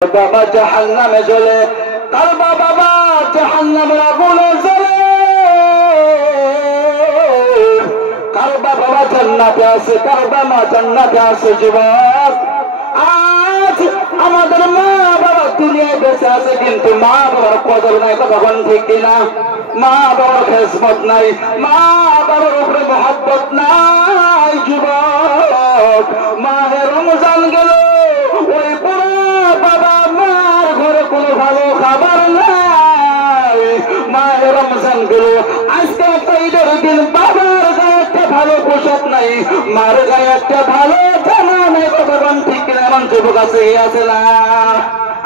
বাবা জাহান্নামে জ্বলে, কার বাবা জাহান্নামের আগুনে জ্বলে, কার বাবা জান্নাতে আছে, কার বাবা জান্নাতে আছে। যুবক, আজ আমাদের মা বাবা দুনিয়ায় বেঁচে আছে, কিন্তু মা বাবার কদর নাই। কতক্ষণ ঠিক কিনা? মা বাবার খেজমত নাই, মা বাবার উপরে মহব্বত নাই। যুবক, মাহে রমজান গেল, ওই পুরো বাবা মার ঘরে কোনো ভালো খাবার নাই। মাহে রমজান গেল, আজকে একটা ঈদের দিন, বাবার গায়ে একটা ভালো পোশাক নাই, মার গায়ে একটা ভালো জামা নাই। কতক্ষণ ঠিক কিনা? এমন যুবক আছে না?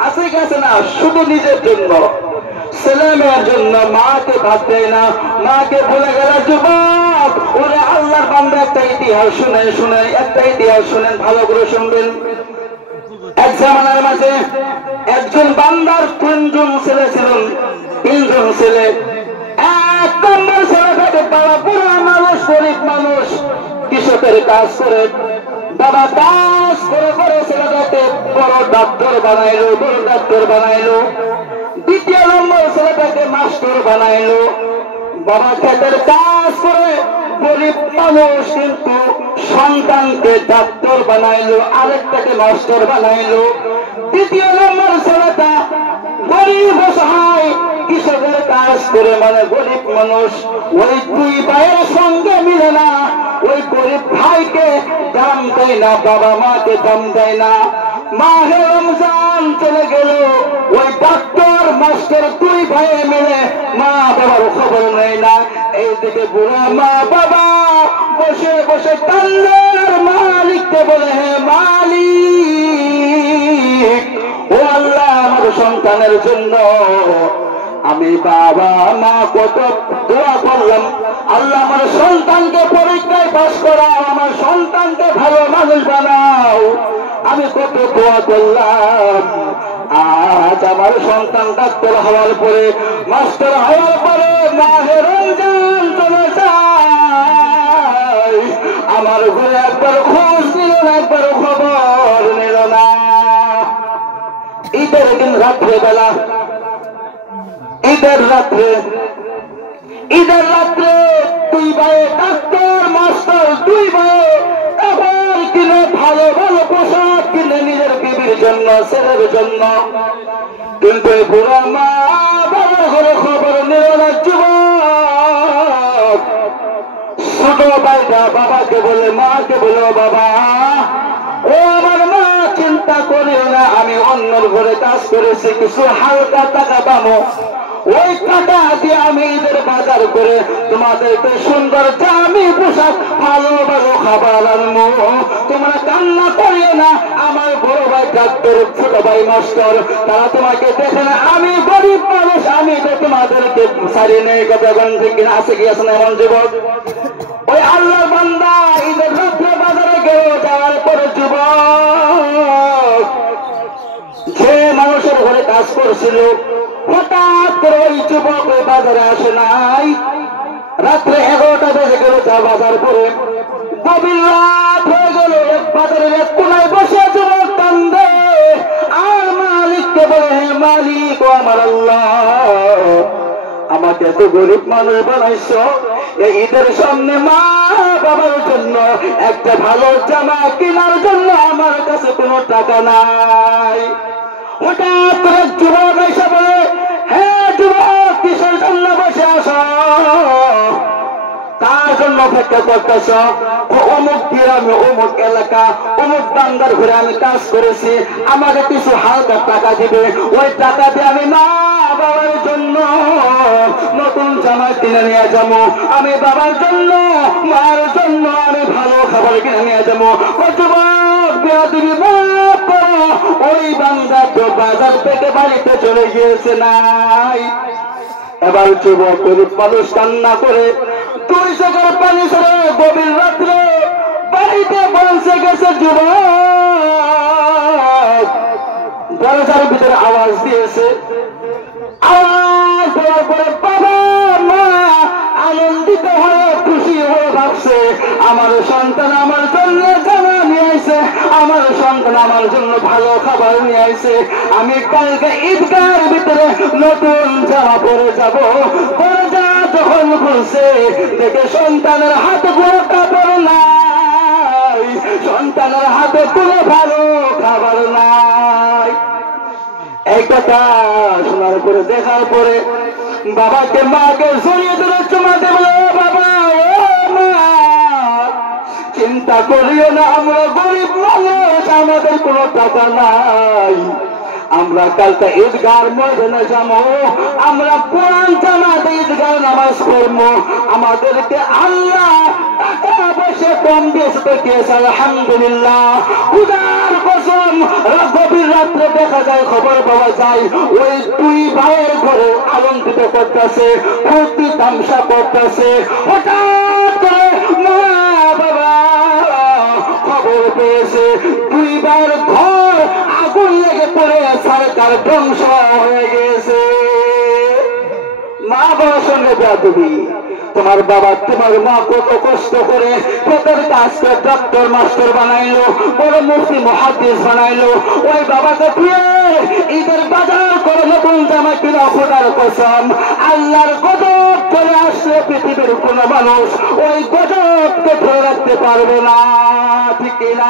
আছে কি আছে না? শুধু নিজের জন্য, ছেলে মেয়ের জন্য মাকে ভাত দেয় না, মাকে ভুলে গেল। যুবক, ওরা আল্লাহর বান্দা একটা ইতিহাস শুনেন, একটা ইতিহাস শুনেন, ভালো করে শুনবেন। এক জামানার মাঝে একজন বান্দার তিনজন ছেলে ছিলেন। তিনজন ছেলে, এক নম্বর ছেলেটাকে বাবা পুরা মানুষ, গরিব মানুষ, কৃষকের কাজ করে, বাবা কাজ করে করে ছেলেটাকে বড় ডাক্তার বানাইলো, বড় ডাক্তার বানাইলো। দ্বিতীয় নম্বর ছেলেটাকে মাস্টার বানাইলো। বাবা খেতের কাজ করে গরিব মানুষ, কিন্তু সন্তানকে ডাক্তার বানাইলো, আরেকটাকে মাস্টার বানাইলো। তৃতীয় নম্বর ছেলেটা গরিব অসহায়, কৃষকের কাজ করে, মানে গরিব মানুষ। ওই দুই ভাইয়ের সঙ্গে মিলে না, ওই গরিব ভাইকে দাম দেয় না, বাবা মাকে দাম দেয় না। মাহে রমজান চলে গেল, ওই ডাক্তার মাস্টার দুই ভাই মিলে মা বাবার খবর নেয় না। এইদিকে বুড়া মা বাবা বসে বসে কান্নার মালিককে বলে, হে মালিক, ও আল্লাহ, আমার সন্তানের জন্য আমি বাবা মা কত দোয়া করলাম, আল্লাহ আমার সন্তানকে পরীক্ষায় পাস করাও, আমার সন্তানকে ভালো মানুষ বানাও, আমি কত দোয়া করলাম। আজ আমার সন্তান ডাক্তার হওয়ার পরে, মাস্টার হওয়ার পরে মাহে রমজান চলে যায়, আমার ঘরে একবার খোঁজ নিল না, একবার খবর নিল না। ঈদের দিন রাত্রে বেলা, ঈদের রাত্রে দুই ভাই ডাক্তার মাস্টার, দুই ভাই খাবার কিনে, ভালো ভালো পোশাক কিনে নিজের বিবির জন্য, ছেলের জন্য, কিন্তু বুড়া মা বাবার ঘরে খবর নিল না। যুবক, ছোট ভাইটা বাবাকে বলে, মাকে বলে, বাবা, ও আমার মা, চিন্তা করিও না, আমি অন্যর ঘরে কাজ করেছি, কিছু হালকা টাকা পাবো, ওই টাকা দিয়ে আমি ঈদের বাজার করে তোমাদেরকে সুন্দর দামি পোশাক, ভালো ভালো খাবার আনবো। তোমরা কান্না করিও না, আমার বড় ভাই ডাক্তার, ছোট ভাই মাস্টার, তারা তোমাকে দেখে না, আমি গরিব মানুষ, আমি তো তোমাদেরকে ছাড়ি নেই। কথা ঠিক কিনা? আছে কি আছে না এমন যুবক? ওই আল্লাহর বান্দা ঈদের রাত্রে বাজারে গেল, যাওয়ার পরে যুবক, যে মানুষের ঘরে কাজ করছিল, হঠাৎ করে ওই যুবক ওই বাজারে আসে নাই। রাত্রে 11টা বেজে গেল, যা বাজার করে গভীর রাত হয়ে গেল, বাজারের এক কোনায় বসে যুবক কান্দে, আর মালিককে বলে, হে মালিক, ও আমার আল্লাহ, আমাকে এত গরিব মানুষ বানাইছো, এই ঈদের সামনে মা বাবার জন্য একটা ভালো জামা কেনার জন্য আমার কাছে কোনো টাকা নাই। হঠাৎ করে যুবক এসে বলে, হ্যাঁ যুবক, কিসের জন্য বসে আছো? কার জন্য অপেক্ষা করতেছ? অমুক গ্রামে, অমুক এলাকা, অমুক বান্দার ঘরে আমি কাজ করেছি, আমাকে কিছু হালকা টাকা দিবে, ওই টাকা দিয়ে আমি মা বাবার জন্য নতুন জামা কিনে নিয়ে যাবো, আমি বাবার জন্য, মার জন্য আমি ভালো খাবার কিনে নিয়ে যাবো। যুবক, বেয়াদবি মাফ করো, ওই বান্দা তো বাজার থেকে বাড়িতে চলে গিয়েছে নাই। এবার যুবক গরিব মানুষ কান্না করে 2 চোখের পানি ছেড়ে গভীর রাত্রে বাড়িতে পৌঁছে গেছে। যুবক দরজার ভিতরে আওয়াজ দিয়েছে, আওয়াজ দেওয়ার পরে বাবা মা আনন্দিত হয়ে, খুশি হয়ে ভাবছে, আমার সন্তান আমার জন্য জামা নিয়ে আসে, আমার সন্তান আমার জন্য ভালো খাবার নিয়ে আসে, আমি কালকে ঈদগার ভিতরে নতুন জামা পরে যাব। দরজা যখন খুলছে দেখে সন্তানের হাতে কোনো কাপড় নাই, সন্তানের হাতে কোনো ভালো খাবার নাই। এই কথা শোনার পরে দেখার পরে বাবাকে মাকে জড়িয়ে ধরে চুমা দেব। বাবা ও মা, চিন্তা করিও না, আমরা গরিব মানুষ, আমাদের কোনো টাকা নাই, আমরা কালকে ঈদগার ময়দানে যাবো, আমরা কোরআন জামাতে ঈদগার নামাজ পড়বো, আমাদেরকে আল্লাহ টাকা পয়সা কম দিয়েছে তো দিয়েছে আলহামদুলিল্লাহ। খুদার কসম, গভীর রাত্রে দেখা যায়, খবর পাওয়া যায় ওই দুই ভাইয়ের ঘরে আনন্দিত করতেছে, ফুর্তি তামসা করতেছে। হঠাৎ করে মা বাবা খবর পেয়েছে দুই ভাইয়ের ঘর আগুন লেগে পড়ে সরকার ধ্বংস হয়ে গেছে। মা বাবার সঙ্গে বেয়াদবি। তোমার বাবা তোমার মা কত কষ্ট করে কতর কাজ করে ডক্টর মাস্টার বানাইলো, বড় মুফতি মুহাদ্দিস বানাইলো, ওই বাবাকে দিয়ে ঈদের বাজার করে নতুন জামা কিনা। খোদার কসম, আল্লাহর গজব চলে আসলে পৃথিবীর কোন মানুষ ওই গজবকে ধরে রাখতে পারবে না। ঠিক না?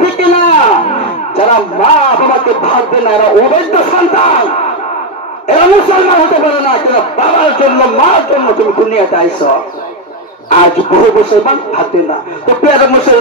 ঠিক না? যারা মা বাবাকে ভাববে না এরা অবৈধ সন্তান, এরা মুসলমান হতে পারে না। কেন? বাবার জন্য মার জন্য তুমি দুনিয়াতে আইছ। আজ বহু মুসলমান ভাববে না। তো পেয়ারা মুসলমান